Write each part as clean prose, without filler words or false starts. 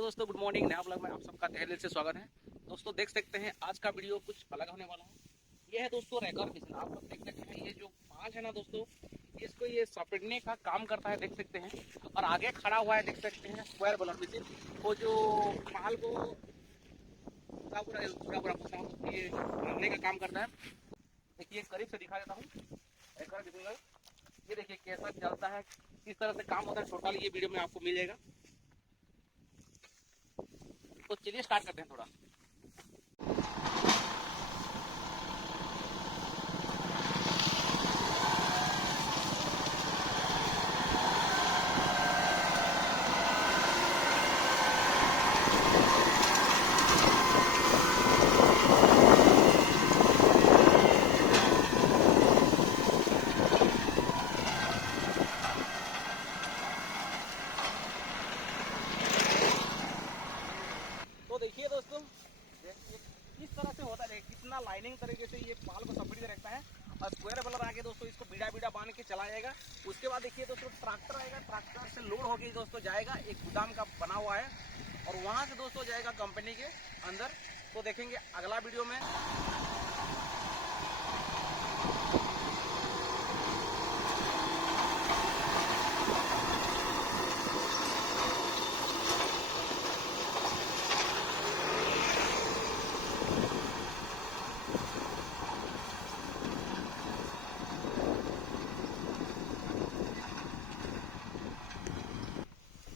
Hello दोस्तों, good morning. नया blog में आप सबका तहे दिल से स्वागत है। दोस्तों देख सकते हैं आज का वीडियो कुछ अलग होने वाला है। ये है दोस्तों रैकर मशीन। आप लोग देख सकते हैं ये जो पाल है ना दोस्तों, इसको ये सपेटने का काम करता है, देख सकते हैं। और आगे खड़ा हुआ है, देख सकते हैं स्क्वायर बलर मशीन, वो जो पाल को पूरा पूरा पूरा पूरा ये रखने का काम करता है। देखिए करीब से दिखा देता हूँ, रैकर दिखूंगा। ये देखिए कैसा चलता है, किस तरह से काम होता है, टोटल ये वीडियो में आपको मिल जाएगा। तो चलिए स्टार्ट करते हैं थोड़ा। तो देखिए दोस्तों, किस तरह से होता है, कितना लाइनिंग तरीके से ये पाल को सपड़ी रखता है। और स्क्वायर बलर आके दोस्तों इसको बीड़ा बीड़ा बांध के चला जाएगा। उसके बाद देखिए दोस्तों ट्रैक्टर आएगा, ट्रैक्टर से लोड होके दोस्तों जाएगा, एक गोदाम का बना हुआ है, और वहां से दोस्तों जाएगा कंपनी के अंदर। तो देखेंगे अगला वीडियो में।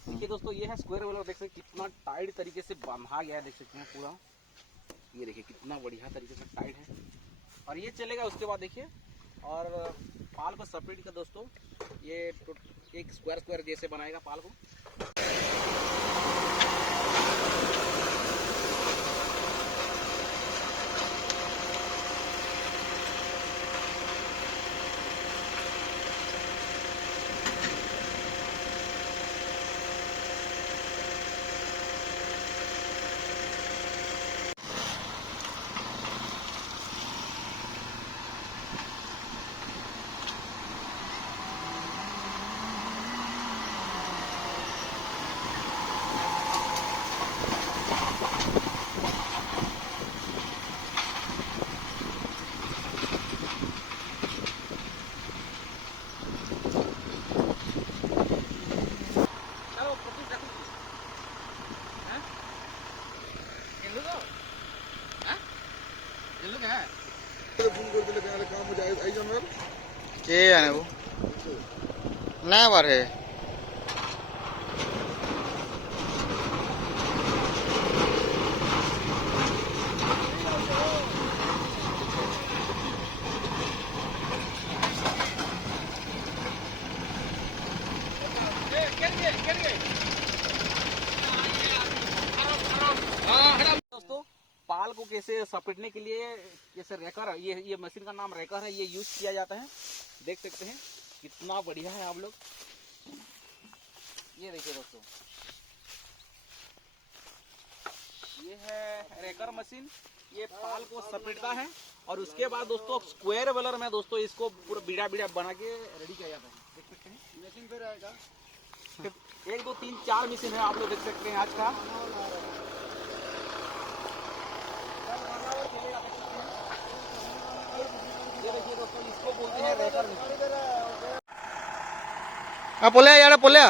देखिए दोस्तों ये है स्क्वायर बलर, देख सकते हैं कितना टाइट तरीके से बांधा गया है, देख सकते हैं पूरा। ये देखिए कितना बढ़िया तरीके से टाइट है, और ये चलेगा। उसके बाद देखिए और पाल को सपेट का दोस्तों ये एक स्क्वायर स्क्वायर जैसे बनाएगा पाल को। কে জানে না পারে। दोस्तों पाल को कैसे सपेटने के लिए जैसे रैकर, ये मशीन का नाम रैकर है, ये यूज किया जाता है। देख सकते हैं कितना बढ़िया है आप लोग। ये देखिए दोस्तों, ये है रैकर मशीन, ये पाल को सपेटता है। और उसके बाद दोस्तों स्क्वायर बलर में दोस्तों इसको पूरा बीड़ा बीड़ा बना के रेडी किया जाता है। देख सकते हैं मशीन पे रहेगा, 1 2 3 4 मशीन है, आप लोग देख सकते हैं आज का। ये देखिए दोस्तों इसको बोलते हैं रैकर मशीन। పొలే ఏడ పొలే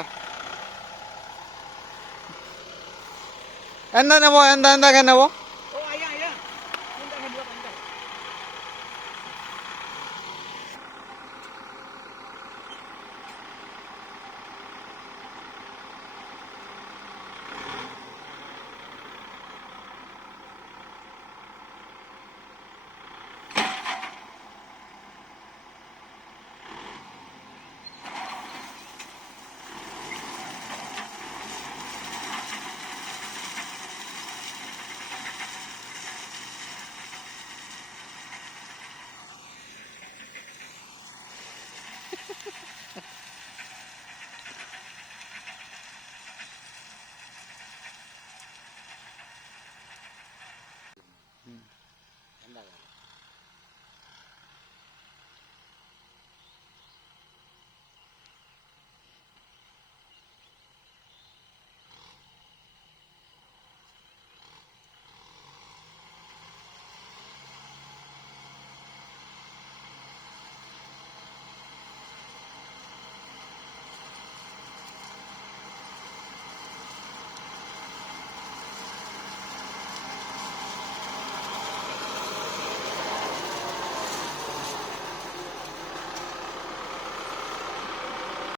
ఎంత నెవో ఎంత ఎందాక నెవో